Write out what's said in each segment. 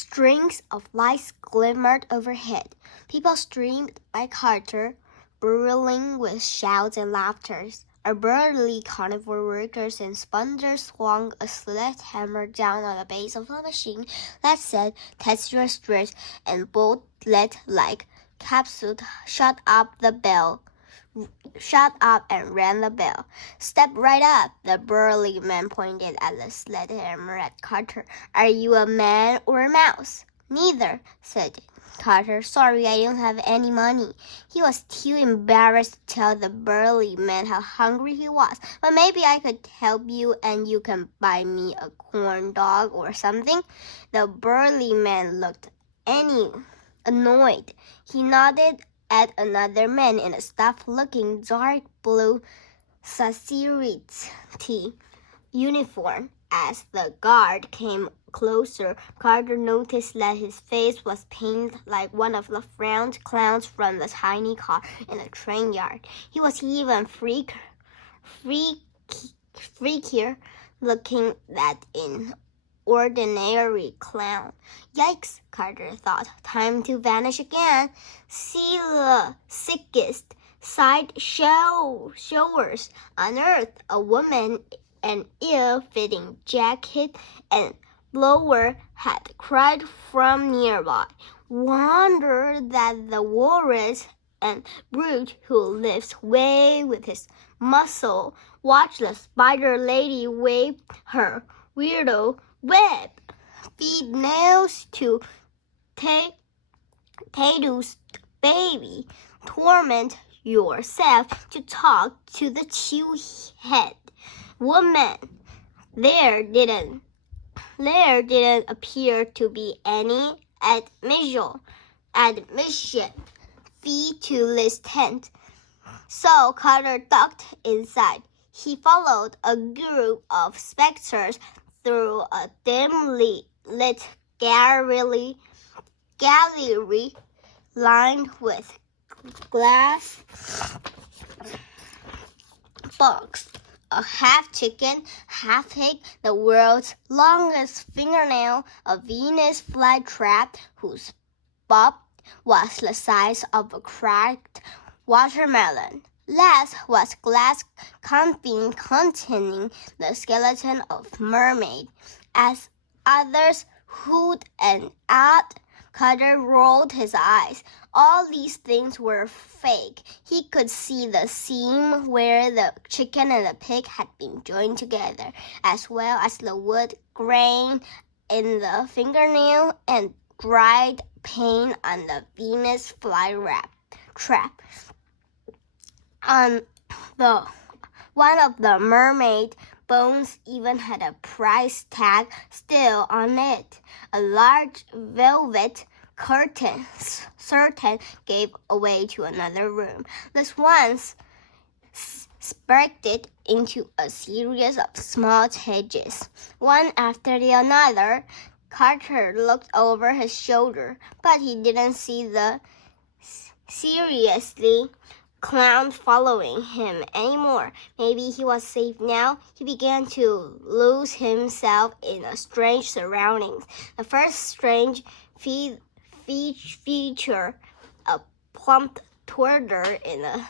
Strings of lights glimmered overhead. People streamed by Carter, whirling with shouts and laughter. A burly carnival workers in spongers swung a sledgehammer down on the base of the machine that said, "Test your strength," and both lead-like capsules shot up and rang the bell. "Step right up," the burly man pointed at the sledgehammer at Carter. "Are you a man or a mouse?" "Neither," said Carter. "Sorry, I don't have any money." He was too embarrassed to tell the burly man how hungry he was. "But maybe I could help you and you can buy me a corn dog or something." The burly man looked annoyed. He nodded at another man in a stuffed-looking dark blue society uniform. As the guard came closer, Carter noticed that his face was painted like one of the frowned clowns from the tiny car in the train yard. He was even freakier looking than an ordinary clown. "Yikes," Carter thought. "Time to vanish again." "See the sickest sight showers on earth," a woman an ill-fitting jacket and blower had cried from nearby. "Wonder that the walrus and brute who lifts weight with his muscle. Watch the spider lady wave her weirdo web. Feed nails to Tato's baby. Torment yourself to talk to the chew-head woman." There didn't appear to be any admission fee to this tent, so Carter ducked inside. He followed a group of specters through a dimly lit gallery lined with glass box. A half chicken, half pig, the world's longest fingernail, a Venus flytrap whose bob was the size of a cracked watermelon. Last was glass confine containing the skeleton of mermaid. As others hooted and awed, Carter rolled his eyes. All these things were fake. He could see the seam where the chicken and the pig had been joined together, as well as the wood grain in the fingernail and dried paint on the Venus flytrap. One of the mermaid bones even had a price tag still on it. A large velvet curtain gave away to another room. This once spectrated into a series of small cages, one after the other. Carter looked over his shoulder, but he didn't see the seriously clown following him anymore. Maybe he was safe now. He began to lose himself in a strange surroundings. The first strange feature, a plump toddler in a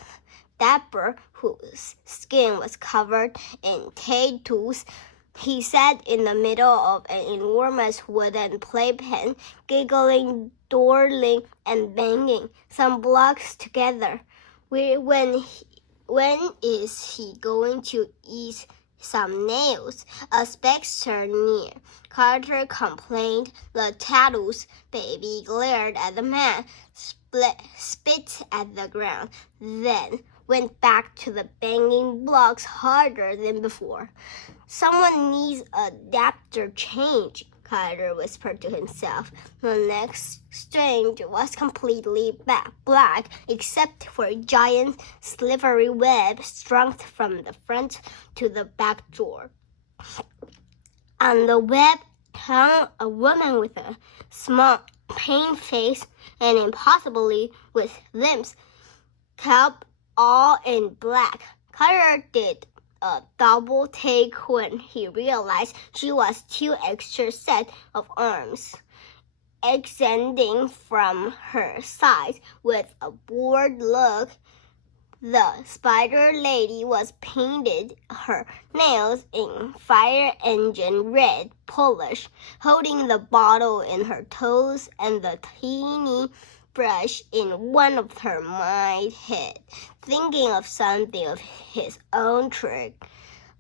diaper whose skin was covered in tattoos. He sat in the middle of an enormous wooden playpen, giggling, dawdling, and banging some blocks together. When is he going to eat some nails? A specter near. Carter complained. The Tattoo's baby glared at the man, spit at the ground, then went back to the banging blocks harder than before. "Someone needs a adapter change," Carter whispered to himself. The next strange was completely black, except for a giant slivery web strung from the front to the back door. On the web hung a woman with a small, pained face and impossibly with limbs, kept all in black. Carter did a double take when he realized she was 2 extra sets of arms. extending from her sides with a bored look. The spider lady was painted her nails in fire engine red polish, holding the bottle in her toes and the teeny brush in one of her mind head, thinking of something of his own trick.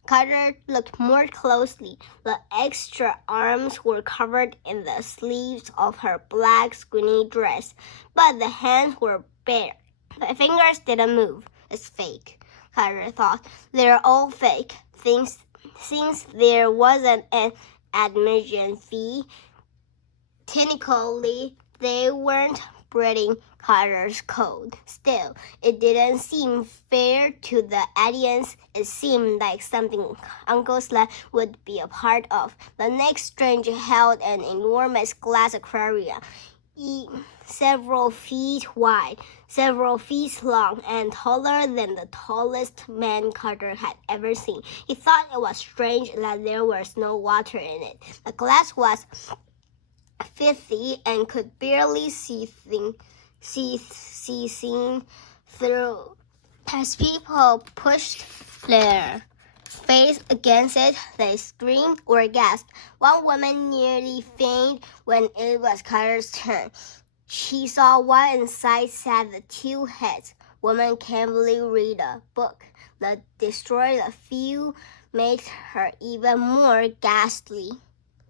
Carter looked more closely. The extra arms were covered in the sleeves of her black skinny dress, but the hands were bare. The fingers didn't move. It's fake, Carter thought. They're all fake. Since there wasn't an admission fee, technically they weren't breaking Carter's code. Still, it didn't seem fair to the audience. It seemed like something Uncle Sled would be a part of. The next stranger held an enormous glass aquarium, several feet wide, several feet long, and taller than the tallest man Carter had ever seen. He thought it was strange that there was no water in it. The glass was filthy and could barely see seen through. As people pushed their face against it, they screamed or gasped. One woman nearly fainted when it was Carter's turn. She saw why inside sat the two heads. Woman can't really read a book. The destroyed a few made her even more ghastly.